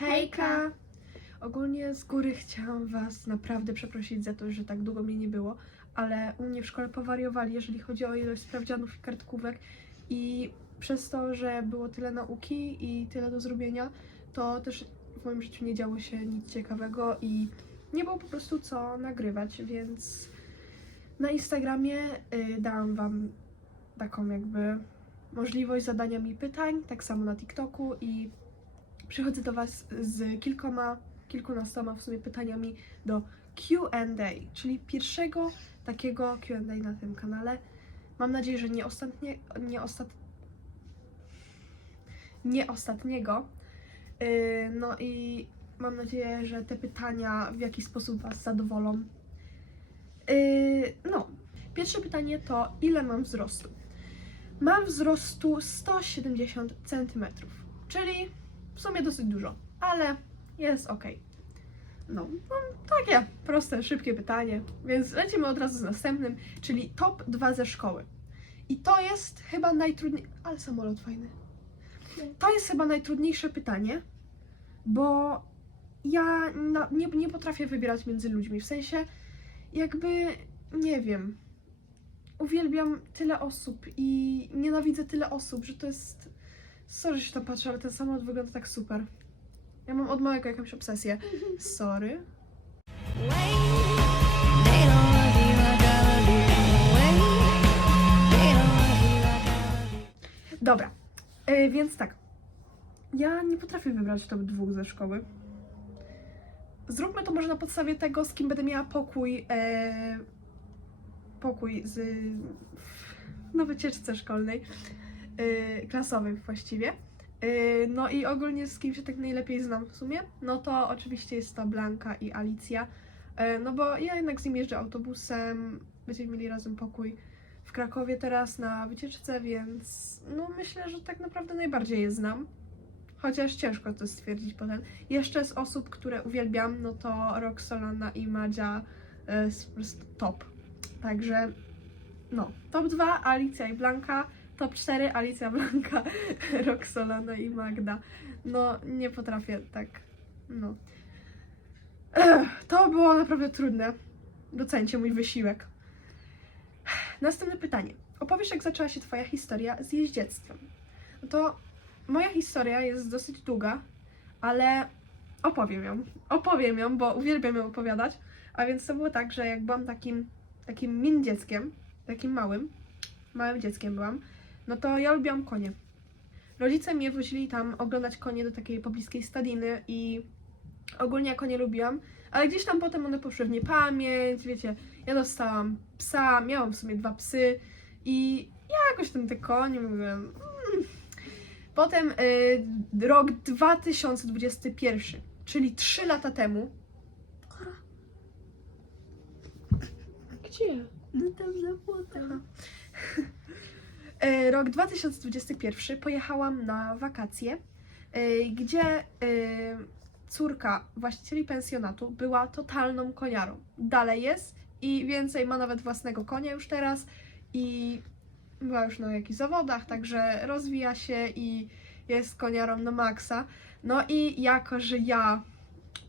Hejka! Ogólnie z góry chciałam Was naprawdę przeprosić za to, że tak długo mnie nie było, ale u mnie w szkole powariowali, jeżeli chodzi o ilość sprawdzianów i kartkówek i przez to, że było tyle nauki i tyle do zrobienia, to też w moim życiu nie działo się nic ciekawego i nie było po prostu co nagrywać, więc na Instagramie y, dałam Wam taką jakby możliwość zadania mi pytań, tak samo na TikToku i przychodzę do Was z kilkoma, kilkunastoma w sumie pytaniami do Q&A, czyli pierwszego takiego Q&A na tym kanale. Mam nadzieję, że nie, ostatnie, nie, ostat... nie ostatniego. Yy, no i mam nadzieję, że te pytania w jakiś sposób Was zadowolą. Yy, no, pierwsze pytanie to ile mam wzrostu? Mam wzrostu 170 cm, czyli w sumie dosyć dużo, ale jest ok. No, no, takie proste, szybkie pytanie, więc lecimy od razu z następnym, czyli top 2 ze szkoły. I to jest chyba najtrudniejsze. Ale samolot fajny. To jest chyba najtrudniejsze pytanie, bo ja nie, nie potrafię wybierać między ludźmi. W sensie, jakby nie wiem. Uwielbiam tyle osób i nienawidzę tyle osób, że to jest. Sorry, że się tam patrzę, ale ten samolot wygląda tak super. Ja mam od małego jakąś obsesję. Sorry. Dobra, e, więc tak. Ja nie potrafię wybrać top dwóch ze szkoły. Zróbmy to może na podstawie tego, z kim będę miała pokój. E, pokój z, na wycieczce szkolnej, e, klasowej właściwie. E, no i ogólnie z kim się tak najlepiej znam w sumie, no to oczywiście jest to Blanka i Alicja. E, no bo ja jednak z nim jeżdżę autobusem, będziemy mieli razem pokój w Krakowie teraz na wycieczce, więc no myślę, że tak naprawdę najbardziej je znam. Chociaż ciężko to stwierdzić potem. Jeszcze z osób, które uwielbiam, no to Roxolana i Madzia jest top. Także no, top 2 Alicja i Blanka, top 4 Alicja, Blanka, Roxolana i Magda. No, nie potrafię tak, no. To było naprawdę trudne. Docencie mój wysiłek. Następne pytanie. Opowiesz, jak zaczęła się Twoja historia z jeździectwem? No to moja historia jest dosyć długa, ale opowiem ją. Opowiem ją, bo uwielbiam ją opowiadać. A więc to było tak, że jak byłam takim, takim min dzieckiem, takim małym, małym dzieckiem byłam, no to ja lubiłam konie. Rodzice mnie wozili tam oglądać konie do takiej pobliskiej stadiny i ogólnie ja konie lubiłam, ale gdzieś tam potem one poszły w niepamięć, wiecie, ja dostałam psa, miałam w sumie dwa psy i ja jakoś tam te konie mówiłam. Mm. Potem y, rok 2021, czyli 3 lata temu. Gdzie? No tam za płotem. E, Rok 2021 pojechałam na wakacje, e, gdzie e, córka właścicieli pensjonatu była totalną koniarą. Dalej jest i więcej ma nawet własnego konia już teraz i była już na jakichś zawodach, także rozwija się i jest koniarą na maksa. No i jako, że ja,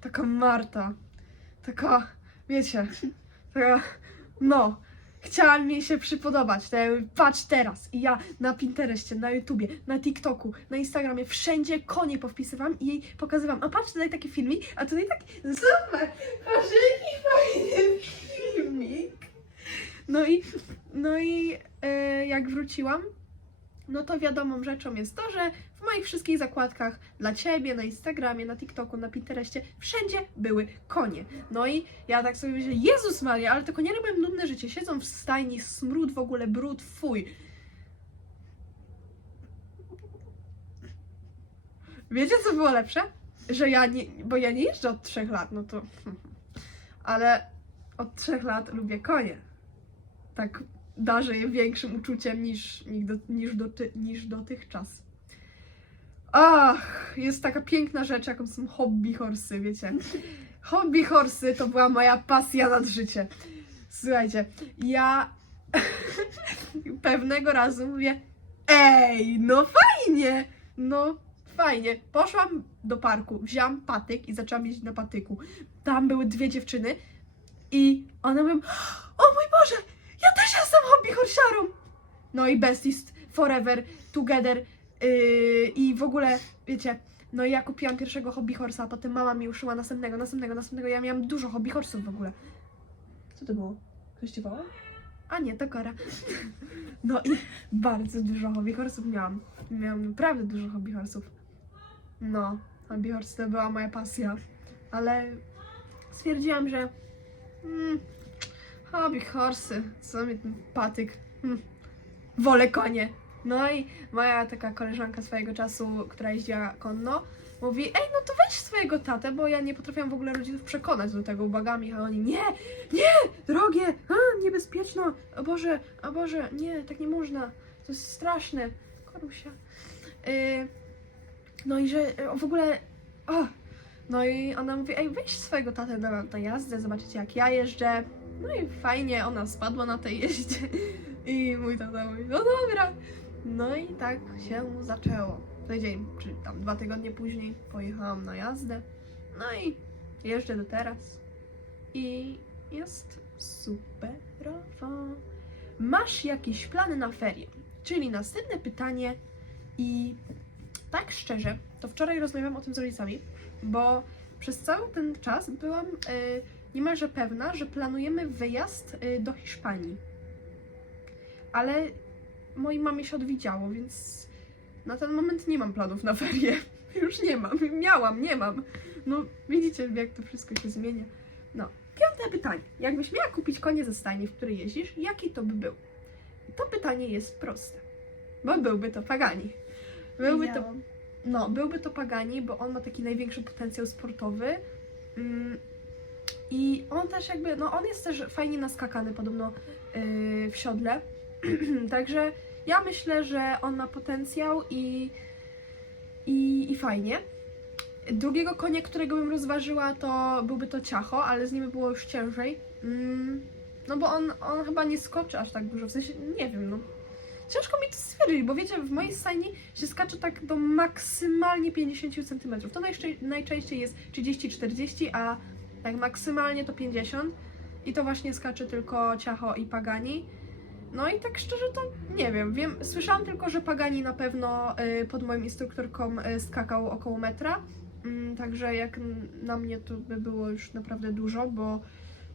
taka Marta, taka, wiecie, taka, no, chciała mi się przypodobać. To ja mówię, patrz teraz. I ja na Pinterestie, na YouTubie, na TikToku, na Instagramie, wszędzie konie powpisywałam i jej pokazywałam. A patrz, tutaj taki filmik, a tutaj taki, super, patrz, jaki fajny filmik. No i, no i e, jak wróciłam, no to wiadomą rzeczą jest to, że w moich wszystkich zakładkach dla Ciebie, na Instagramie, na TikToku, na Pinterestie, wszędzie były konie. No i ja tak sobie myślę, Jezus Maria, ale te konie robią nudne życie, siedzą w stajni, smród w ogóle, brud, fuj. Wiecie, co było lepsze? Że ja nie, bo ja nie jeżdżę od trzech lat, no to... Ale od trzech lat lubię konie. Tak darzę je większym uczuciem niż, niż, do, niż, doty, niż dotychczas. Ach, jest taka piękna rzecz, jaką są hobby horsy, wiecie. Hobby horsy to była moja pasja nad życie. Słuchajcie, ja pewnego razu mówię, ej, no fajnie, no fajnie. Poszłam do parku, wzięłam patyk i zaczęłam jeździć na patyku. Tam były dwie dziewczyny i one mówią, o mój Boże, ja też jestem hobby horsiarą. No i besties forever, together yy, i w ogóle, wiecie, no i ja kupiłam pierwszego hobby horsa, a potem mama mi uszyła następnego, następnego, następnego. Ja miałam dużo hobby horsów w ogóle. Co to było? Ktoś ci? A nie, to Kora. No i bardzo dużo hobby horsów miałam. Miałam naprawdę dużo hobby horsów. No, hobby horsy to była moja pasja. Ale stwierdziłam, że mm, hobby horsy, co mi ten patyk. Mm, wolę konie. No i moja taka koleżanka swojego czasu, która jeździła konno, mówi, ej, no to weź swojego tatę, bo ja nie potrafiłam w ogóle rodziców przekonać do tego ubagami, a oni, nie, nie, drogie, a, niebezpieczno, o Boże, o Boże, nie, tak nie można, to jest straszne, korusia. Yy, no i że y, w ogóle, o, no i ona mówi, ej, weź swojego tatę na, na jazdę, zobaczycie jak ja jeżdżę. No i fajnie, ona spadła na tej jeździe i mój tata mówi, no dobra. No i tak się zaczęło. Tydzień, czy tam dwa tygodnie później pojechałam na jazdę. No i jeżdżę do teraz. I jest superowo. Masz jakieś plany na ferie? Czyli następne pytanie i tak szczerze, to wczoraj rozmawiałam o tym z rodzicami, bo przez cały ten czas byłam y, niemalże pewna, że planujemy wyjazd y, do Hiszpanii. Ale mojej mamie się odwidziało, więc na ten moment nie mam planów na ferie. Już nie mam. Miałam, nie mam. No, widzicie, jak to wszystko się zmienia. No, piąte pytanie. Jakbyś miała kupić konie ze stajni, w której jeździsz, jaki to by był? To pytanie jest proste, bo byłby to Pagani. Byłby to no, byłby to Pagani, bo on ma taki największy potencjał sportowy. Mm, I on też jakby, no on jest też fajnie naskakany podobno yy, w siodle. Także ja myślę, że on ma potencjał i, i, i fajnie. Drugiego konia, którego bym rozważyła, to byłby to Ciacho, ale z nim by było już ciężej. Mm, no bo on, on chyba nie skoczy aż tak dużo, w sensie, nie wiem, no. Ciężko mi to stwierdzić, bo wiecie, w mojej stajni się skacze tak do maksymalnie 50 cm. To najczęściej jest 30-40, a tak maksymalnie to 50. I to właśnie skacze tylko Ciacho i Pagani. No i tak szczerze to nie wiem. wiem słyszałam tylko, że Pagani na pewno y, pod moim instruktorką y, skakał około metra. Mm, Także jak na mnie to by było już naprawdę dużo, bo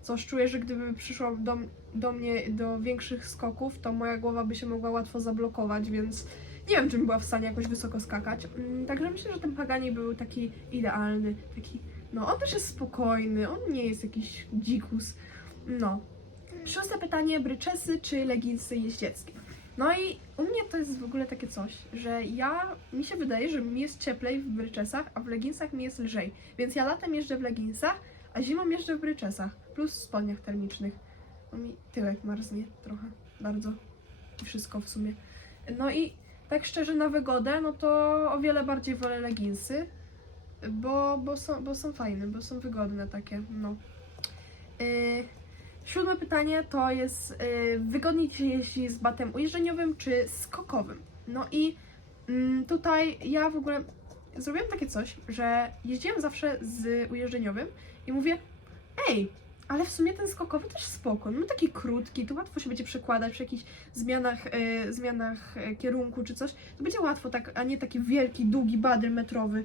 coś czuję, że gdyby przyszło do, do mnie do większych skoków, to moja głowa by się mogła łatwo zablokować, więc nie wiem, czy bym była w stanie jakoś wysoko skakać. Mm, Także myślę, że ten Pagani był taki idealny, taki, no on też jest spokojny, on nie jest jakiś dzikus. No. Szóste pytanie, bryczesy czy leginsy jeździeckie? No i u mnie to jest w ogóle takie coś, że ja, mi się wydaje, że mi jest cieplej w bryczesach, a w leginsach mi jest lżej. Więc ja latem jeżdżę w leginsach, a zimą jeżdżę w bryczesach, plus w spodniach termicznych. No mi tyłek marznie trochę, bardzo. I wszystko w sumie. No i tak szczerze na wygodę, no to o wiele bardziej wolę leginsy, bo, bo, są, bo są fajne, bo są wygodne takie, no. Yy, siódme pytanie to jest, yy, wygodniej Ci jeździ z batem ujeżdżeniowym czy skokowym? No i mm, tutaj ja w ogóle zrobiłam takie coś, że jeździłam zawsze z ujeżdżeniowym i mówię, ej, ale w sumie ten skokowy też spoko, no taki krótki, to łatwo się będzie przekładać przy jakichś zmianach, e, zmianach e, kierunku czy coś, to będzie łatwo, tak, a nie taki wielki, długi badyl metrowy.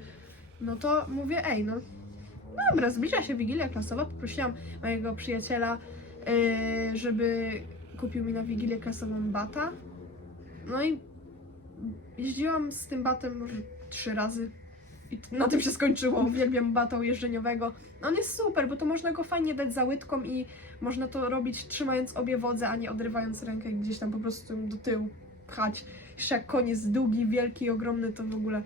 No to mówię, ej, no dobra, zbliża się Wigilia Klasowa, poprosiłam mojego przyjaciela, e, żeby kupił mi na Wigilię Klasową bata. No i jeździłam z tym batem może trzy razy. I na tym się skończyło. Uwielbiam bata jeżdżeniowego. On jest super, bo to można go fajnie dać za łydką i można to robić trzymając obie wodze, a nie odrywając rękę gdzieś tam po prostu do tyłu pchać. Jeszcze jak jest długi, wielki, ogromny, to w ogóle...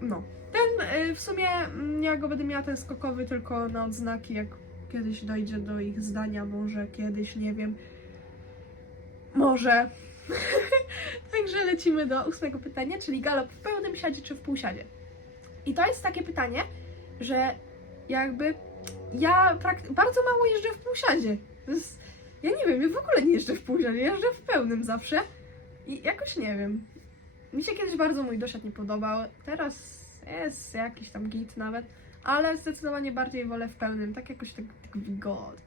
No. Ten y, w sumie mm, ja go będę miała ten skokowy tylko na odznaki, jak kiedyś dojdzie do ich zdania, może kiedyś, nie wiem. Może. Także lecimy do ósmego pytania, czyli galop w pełnym siadzie czy w półsiadzie. I to jest takie pytanie, że jakby ja bardzo mało jeżdżę w półsiadzie. Jest, ja nie wiem, ja w ogóle nie jeżdżę w półsiadzie, jeżdżę w pełnym zawsze. I jakoś nie wiem. Mi się kiedyś bardzo mój dosiad nie podobał, teraz jest jakiś tam git nawet, ale zdecydowanie bardziej wolę w pełnym, tak jakoś tak, tak wygodnie.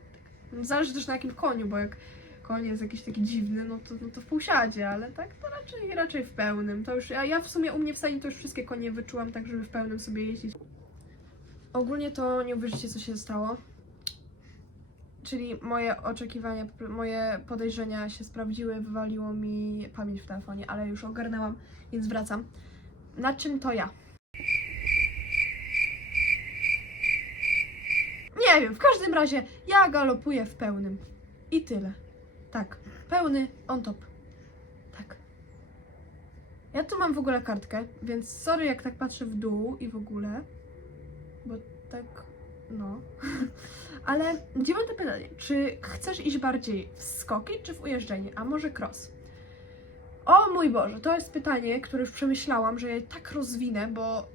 Tak. Zależy też na jakim koniu, bo jak koń jest jakiś taki dziwny, no to, no to w półsiadzie, ale tak to raczej, raczej w pełnym. To już, ja, ja w sumie u mnie w stanie to już wszystkie konie wyczułam, tak żeby w pełnym sobie jeździć. Ogólnie to nie uwierzycie, co się stało. Czyli moje oczekiwania, moje podejrzenia się sprawdziły, wywaliło mi pamięć w telefonie, ale już ogarnęłam, więc wracam. Na czym to ja? Nie wiem, w każdym razie ja galopuję w pełnym. I tyle. Tak, pełny on top. Tak. Ja tu mam w ogóle kartkę, więc sorry jak tak patrzę w dół i w ogóle, bo tak, no. Ale dziewiąte pytanie, czy chcesz iść bardziej w skoki czy w ujeżdżenie, a może cross? O mój Boże, to jest pytanie, które już przemyślałam, że je tak rozwinę, bo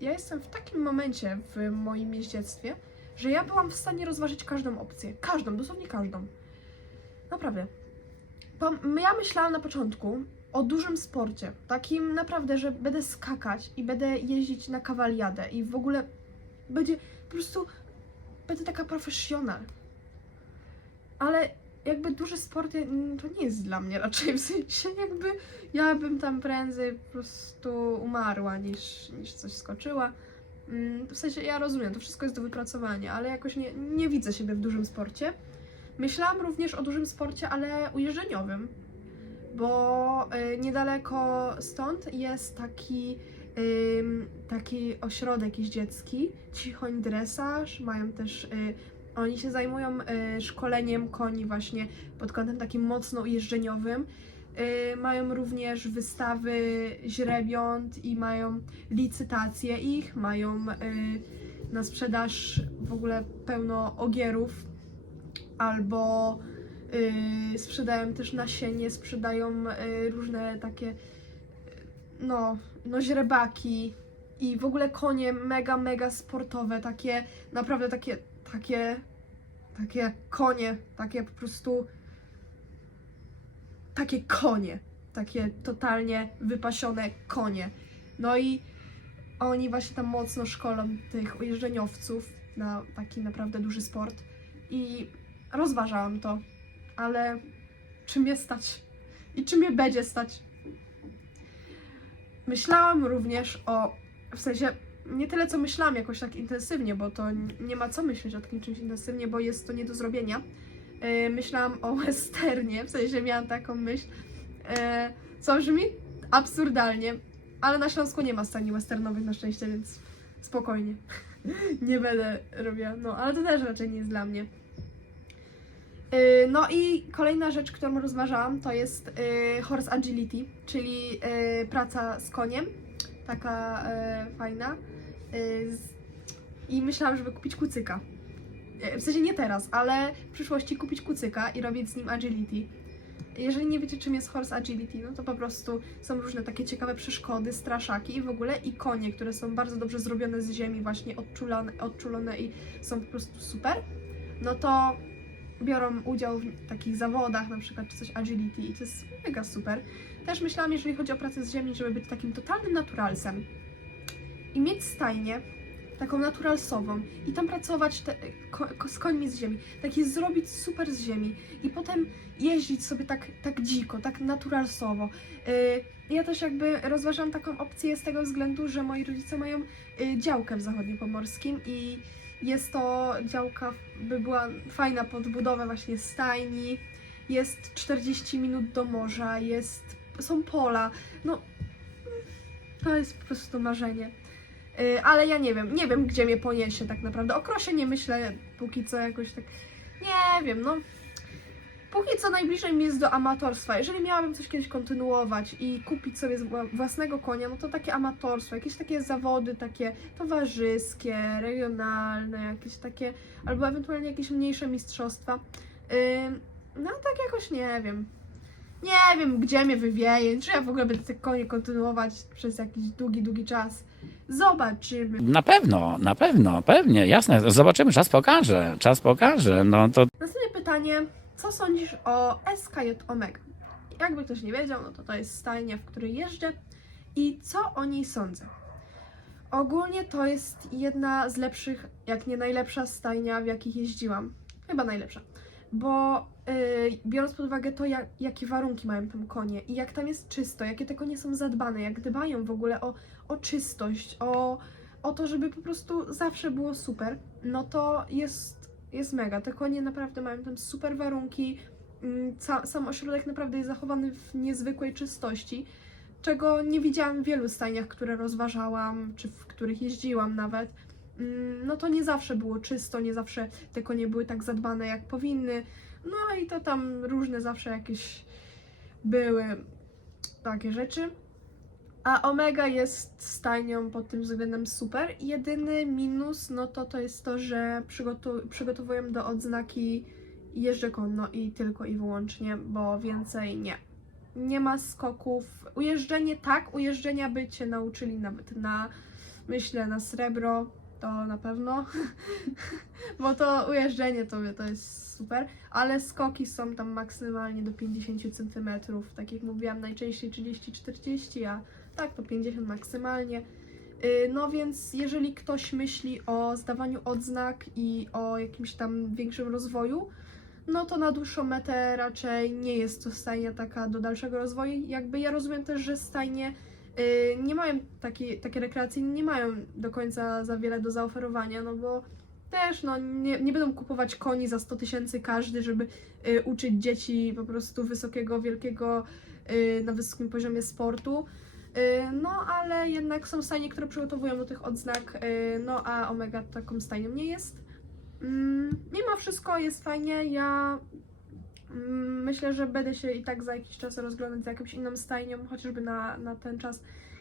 ja jestem w takim momencie w moim jeździectwie, że ja byłam w stanie rozważyć każdą opcję. Każdą, dosłownie każdą. Naprawdę. Ja myślałam na początku o dużym sporcie. Takim naprawdę, że będę skakać i będę jeździć na kawaliadę i w ogóle będzie po prostu będę taka profesjonal. Ale jakby duży sport to nie jest dla mnie raczej, w sensie jakby ja bym tam prędzej po prostu umarła niż, niż coś skoczyła. Mm, W sensie ja rozumiem, to wszystko jest do wypracowania, ale jakoś nie, nie widzę siebie w dużym sporcie. Myślałam również o dużym sporcie, ale ujeżdżeniowym, bo y, niedaleko stąd jest taki, taki ośrodek jeździecki, Cichoń Dressage, mają też, y, oni się zajmują y, szkoleniem koni właśnie pod kątem takim mocno ujeżdżeniowym. Y, mają również wystawy źrebiąt i mają licytacje ich, mają na sprzedaż w ogóle pełno ogierów albo sprzedają też nasienie, sprzedają różne takie no, no źrebaki i w ogóle konie mega, mega sportowe, takie naprawdę takie, takie, takie konie, takie po prostu takie konie, takie totalnie wypasione konie. No i oni właśnie tam mocno szkolą tych ujeżdżeniowców na taki naprawdę duży sport i rozważałam to, ale czy mnie stać i czy mnie będzie stać? Myślałam również o, w sensie nie tyle co myślałam jakoś tak intensywnie, bo to nie ma co myśleć o takim czymś intensywnie, bo jest to nie do zrobienia. Yy, myślałam o westernie, w sensie miałam taką myśl, yy, co brzmi absurdalnie, ale na Śląsku nie ma stani westernowych na szczęście, więc spokojnie. nie będę robiła, no ale to też raczej nie jest dla mnie. Yy, No i kolejna rzecz, którą rozważałam, to jest yy, horse agility, czyli yy, praca z koniem, taka fajna. I myślałam, żeby kupić kucyka. W sensie nie teraz, ale w przyszłości kupić kucyka i robić z nim agility. Jeżeli nie wiecie, czym jest horse agility, no to po prostu są różne takie ciekawe przeszkody, straszaki i w ogóle i konie, które są bardzo dobrze zrobione z ziemi, właśnie odczulone, odczulone i są po prostu super. No to biorą udział w takich zawodach, na przykład czy coś agility i to jest mega super. Też myślałam, jeżeli chodzi o pracę z ziemi, żeby być takim totalnym naturalsem i mieć stajnię taką naturalsową i tam pracować te, ko, ko, z końmi z ziemi, takie zrobić super z ziemi i potem jeździć sobie tak, tak dziko, tak naturalsowo. Yy, ja też jakby rozważam taką opcję z tego względu, że moi rodzice mają y, działkę w zachodniopomorskim i jest to działka, by była fajna podbudowę właśnie stajni, jest 40 minut do morza, jest, są pola, no to jest po prostu marzenie. Y, ale ja nie wiem, nie wiem gdzie mnie poniesie tak naprawdę. O krosie nie myślę póki co jakoś tak, nie wiem, no. Póki co najbliżej mi jest do amatorstwa. Jeżeli miałabym coś kiedyś kontynuować i kupić sobie własnego konia, no to takie amatorstwo, jakieś takie zawody takie towarzyskie, regionalne, jakieś takie, albo ewentualnie jakieś mniejsze mistrzostwa. Ym, no tak jakoś nie wiem. Nie wiem, gdzie mnie wywieje, czy ja w ogóle będę te konie kontynuować przez jakiś długi, długi czas. Zobaczymy. Na pewno, na pewno, pewnie, jasne. Zobaczymy, czas pokaże, czas pokaże. No to Następne pytanie. Co sądzisz o SKJ Omega? Jakby ktoś nie wiedział, no to to jest stajnia, w której jeżdżę. I co o niej sądzę? Ogólnie to jest jedna z lepszych, jak nie najlepsza stajnia, w jakich jeździłam. Chyba najlepsza. Bo yy, biorąc pod uwagę to, jak, jakie warunki mają tam konie i jak tam jest czysto, jakie te konie są zadbane, jak dbają w ogóle o, o czystość, o, o to, żeby po prostu zawsze było super, no to jest, jest mega. Te konie naprawdę mają tam super warunki. Mm, sam ośrodek naprawdę jest zachowany w niezwykłej czystości, czego nie widziałam w wielu stajniach, które rozważałam, czy w których jeździłam nawet. Mm, No to nie zawsze było czysto, nie zawsze te konie były tak zadbane jak powinny. No i to tam różne zawsze jakieś były takie rzeczy. A Omega jest stajnią pod tym względem super. Jedyny minus, no to to jest to, że przygotu- przygotowuję do odznaki jeżdżę konno i tylko i wyłącznie, bo więcej nie. Nie ma skoków. Ujeżdżenie tak, ujeżdżenia by cię nauczyli nawet na, myślę, na srebro, to na pewno. bo to ujeżdżenie to, to jest super, ale skoki są tam maksymalnie do 50 cm. Tak jak mówiłam, najczęściej 30-40, a tak to 50 maksymalnie. Yy, No więc jeżeli ktoś myśli o zdawaniu odznak i o jakimś tam większym rozwoju, no to na dłuższą metę raczej nie jest to stajnia taka do dalszego rozwoju. Jakby ja rozumiem też, że stajnie yy, nie mają takie, takie rekreacyjne, nie mają do końca za wiele do zaoferowania, no bo też no, nie, nie będą kupować koni za 100 tysięcy każdy, żeby y, uczyć dzieci po prostu wysokiego, wielkiego, y, na wysokim poziomie sportu. Y, No, ale jednak są stajnie, które przygotowują do tych odznak, y, no a Omega taką stajnią nie jest. Mm, Mimo wszystko jest fajnie, ja mm, myślę, że będę się i tak za jakiś czas rozglądać za jakąś inną stajnią, chociażby na, na ten czas,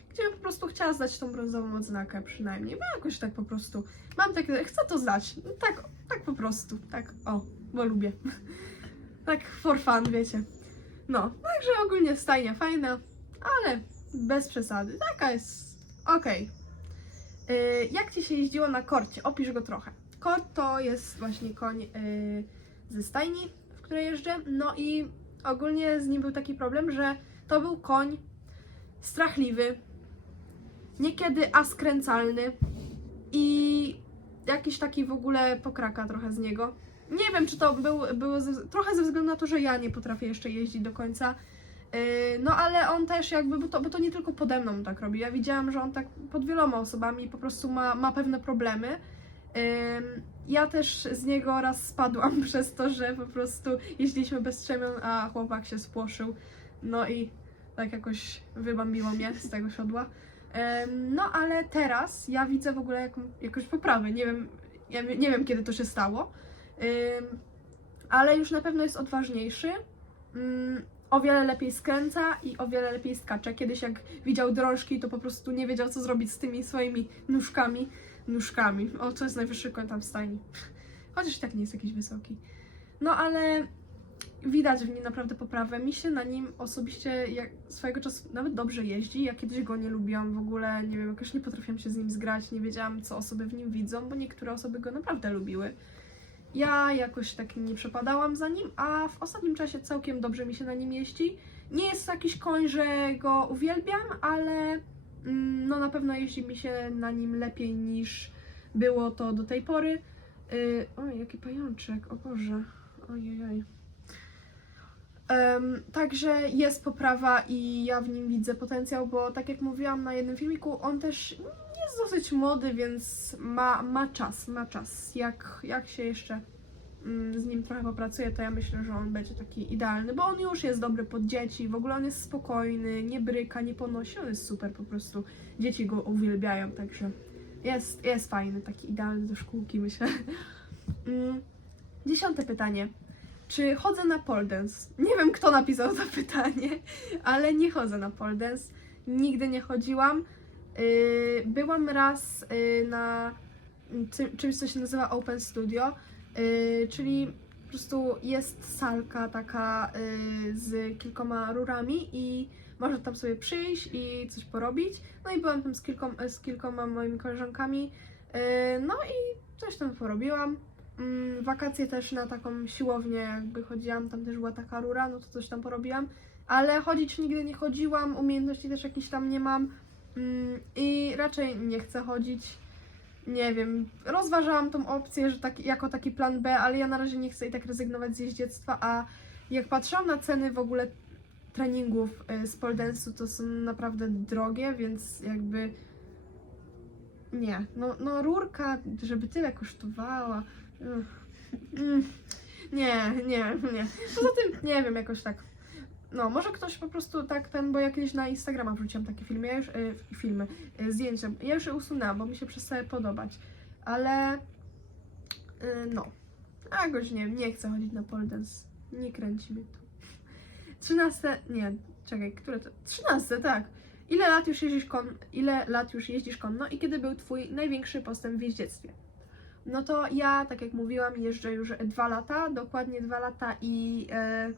gdzie bym po prostu chciała zdać tą brązową odznakę przynajmniej, bo jakoś tak po prostu mam takie, chcę to zdać, tak, tak po prostu, tak, o, bo lubię. tak for fun, wiecie. No, także ogólnie stajnia fajna, ale bez przesady. Taka jest. Okej. Yy, jak ci się jeździło na korcie? Opisz go trochę. Kort to jest właśnie koń yy, ze stajni, w której jeżdżę. No i ogólnie z nim był taki problem, że to był koń strachliwy, niekiedy askręcalny i jakiś taki w ogóle pokraka trochę z niego. Nie wiem, czy to był, było ze, trochę ze względu na to, że ja nie potrafię jeszcze jeździć do końca. Yy, No ale on też jakby, bo to, bo to nie tylko pode mną tak robi. Ja widziałam, że on tak pod wieloma osobami po prostu ma, ma pewne problemy. Ja też z niego raz spadłam przez to, że po prostu jeździliśmy bez strzemion, a chłopak się spłoszył. No i tak jakoś wybambiło mnie z tego siodła. No ale teraz ja widzę w ogóle jaką, jakąś poprawę. Nie wiem, ja nie wiem kiedy to się stało. Ale już na pewno jest odważniejszy. O wiele lepiej skręca i o wiele lepiej skacze. Kiedyś jak widział drążki, to po prostu nie wiedział, co zrobić z tymi swoimi nóżkami. Nóżkami. O, to jest najwyższy koń tam w stajni. Chociaż i tak nie jest jakiś wysoki. No ale widać w nim naprawdę poprawę. Mi się na nim osobiście jak swojego czasu nawet dobrze jeździ. Ja kiedyś go nie lubiłam w ogóle, nie wiem, jakoś nie potrafiłam się z nim zgrać, nie wiedziałam, co osoby w nim widzą, bo niektóre osoby go naprawdę lubiły. Ja jakoś tak nie przepadałam za nim, a w ostatnim czasie całkiem dobrze mi się na nim jeździ. Nie jest to jakiś koń, że go uwielbiam, ale mm, no na pewno jeździ mi się na nim lepiej niż było to do tej pory. Yy, oj, jaki pajączek, o Boże. Um, także jest poprawa i ja w nim widzę potencjał, bo tak jak mówiłam na jednym filmiku, on też jest dosyć młody, więc ma, ma czas, ma czas. Jak, jak się jeszcze mm, z nim trochę popracuje, to ja myślę, że on będzie taki idealny, bo on już jest dobry pod dzieci, w ogóle on jest spokojny, nie bryka, nie ponosi, on jest super po prostu. Dzieci go uwielbiają, także jest, jest fajny, taki idealny do szkółki, myślę. Mm, Dziesiąte pytanie. Czy chodzę na pole dance? Nie wiem, kto napisał to pytanie, ale nie chodzę na pole dance. Nigdy nie chodziłam. Yy, byłam raz yy, na czym- czymś, co się nazywa Open Studio, yy, czyli po prostu jest salka taka z kilkoma rurami i można tam sobie przyjść i coś porobić. No i byłam tam z, z kilkoma moimi koleżankami. No i coś tam porobiłam. Mm, wakacje też na taką siłownię jakby chodziłam, tam też była taka rura, no to coś tam porobiłam. Ale chodzić nigdy nie chodziłam, umiejętności też jakieś tam nie mam. Mm, I raczej nie chcę chodzić. Nie wiem, rozważałam tą opcję, że tak, jako taki plan B, ale ja na razie nie chcę i tak rezygnować z jeździectwa, a jak patrzyłam na ceny w ogóle treningów y, z pole dance'u, to są naprawdę drogie, więc jakby nie. No, no rurka, żeby tyle kosztowała. Mm. Nie, nie, nie. Poza tym nie wiem, jakoś tak. No, może ktoś po prostu tak ten, bo ja kiedyś na Instagrama wrzuciłam takie filmy, ja już, y, filmy, y, zdjęcia. Ja już je usunęłam, bo mi się przestaje podobać. Ale e, no, a godzinie nie chcę chodzić na pole dance. Nie kręci mnie tu. 13, nie, czekaj, które to? 13, tak. Ile lat już jeździsz kon, ile lat już jeździsz konno i kiedy był twój największy postęp w jeździectwie? No to ja, tak jak mówiłam, jeżdżę już dwa lata, dokładnie dwa lata i yy,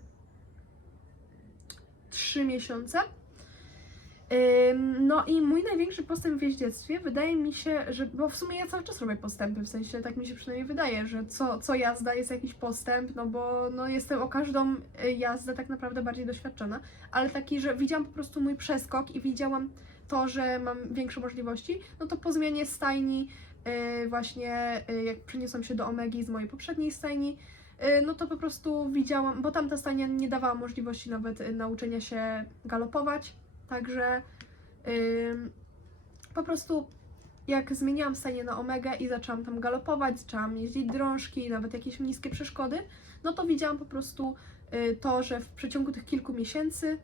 3 miesiące. No i mój największy postęp w jeździectwie wydaje mi się, że, bo w sumie ja cały czas robię postępy, w sensie tak mi się przynajmniej wydaje, że co, co jazda jest jakiś postęp, no bo no jestem o każdą y, jazdę tak naprawdę bardziej doświadczona, ale taki, że widziałam po prostu mój przeskok i widziałam to, że mam większe możliwości, no to po zmianie stajni, y, właśnie y, jak przeniosłam się do Omegi z mojej poprzedniej stajni, no to po prostu widziałam, bo tamta stajnia nie dawała możliwości nawet y, nauczenia się galopować, także ym, po prostu jak zmieniłam stajnię na Omegę i zaczęłam tam galopować, zaczęłam jeździć drążki, nawet jakieś niskie przeszkody, no to widziałam po prostu y, to, że w przeciągu tych kilku miesięcy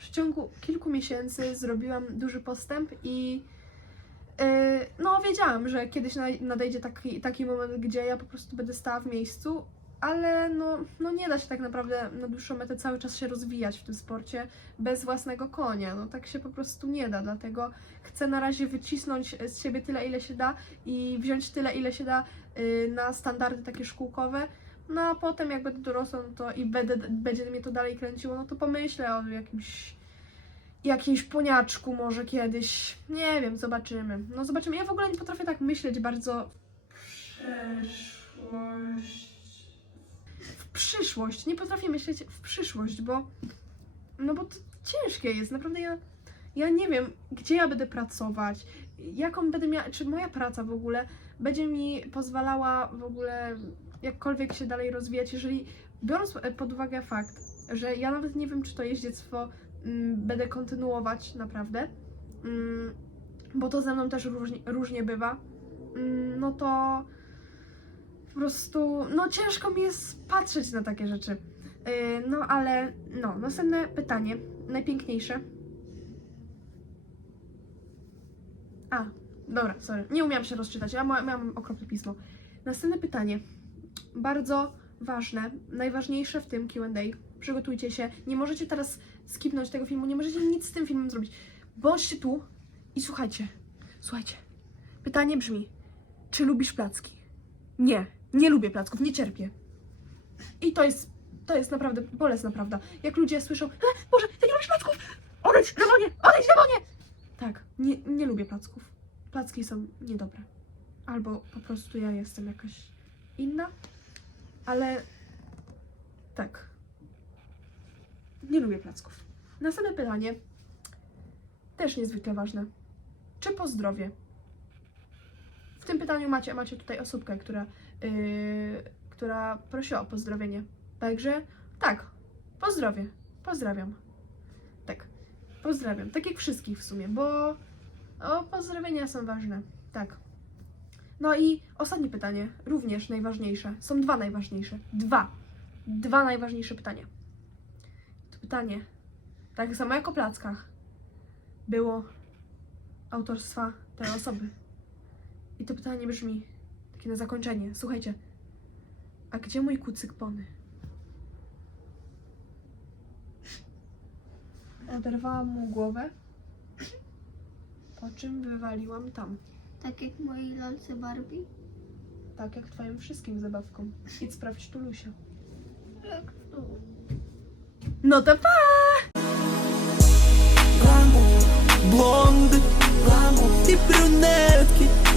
w ciągu kilku miesięcy zrobiłam duży postęp i no wiedziałam, że kiedyś na- nadejdzie taki, taki moment, gdzie ja po prostu będę stała w miejscu, ale no, no nie da się tak naprawdę na dłuższą metę cały czas się rozwijać w tym sporcie bez własnego konia. No tak się po prostu nie da, dlatego chcę na razie wycisnąć z siebie tyle, ile się da i wziąć tyle, ile się da yy, na standardy takie szkółkowe. No a potem jak będę dorosła no to i będę, będzie mnie to dalej kręciło, no to pomyślę o jakimś jakimś poniaczku może kiedyś. Nie wiem, zobaczymy. No zobaczymy. Ja w ogóle nie potrafię tak myśleć bardzo przeszłość. W przyszłość. Nie potrafię myśleć w przyszłość, bo no bo to ciężkie jest. Naprawdę ja ja nie wiem, gdzie ja będę pracować, jaką będę miała, czy moja praca w ogóle będzie mi pozwalała w ogóle jakkolwiek się dalej rozwijać, jeżeli biorąc pod uwagę fakt, że ja nawet nie wiem, czy to jeździectwo będę kontynuować naprawdę, mm, bo to ze mną też różnie, różnie bywa, mm, no to po prostu, no ciężko mi jest patrzeć na takie rzeczy. Yy, no ale, no, następne pytanie, najpiękniejsze. A, dobra, sorry, nie umiałam się rozczytać, ja miałam okropne pismo. Następne pytanie, bardzo ważne, najważniejsze w tym Q&A. Przygotujcie się, nie możecie teraz skipnąć tego filmu, nie możecie nic z tym filmem zrobić. Bądźcie tu i słuchajcie, słuchajcie. Pytanie brzmi, czy lubisz placki? Nie, nie lubię placków, nie cierpię. I to jest, to jest naprawdę bolesna prawda. Jak ludzie słyszą, e, Boże, ty nie lubisz placków! Odejdź, demonie, odejdź, demonie! Tak, nie, nie lubię placków. Placki są niedobre. Albo po prostu ja jestem jakaś inna, ale tak. Nie lubię placków. Następne pytanie, też niezwykle ważne. Czy po zdrowie? W tym pytaniu macie, macie tutaj osobkę, która, yy, która prosiła o pozdrowienie. Także tak, pozdrowie, pozdrawiam. Tak, pozdrawiam. Tak jak wszystkich w sumie, bo o, pozdrowienia są ważne. Tak. No i ostatnie pytanie, również najważniejsze. Są dwa najważniejsze. Dwa. Dwa najważniejsze pytania. Pytanie, tak samo jak o plackach, było autorstwa tej osoby. I to pytanie brzmi, takie na zakończenie. Słuchajcie, a gdzie mój kucyk pony? Oderwałam mu głowę, po czym wywaliłam tam. Tak jak mojej lalce Barbie? Tak jak twoim wszystkim zabawkom. Idź sprawdź Tulusia. Jak to? No to pa! Blondy, i brunetki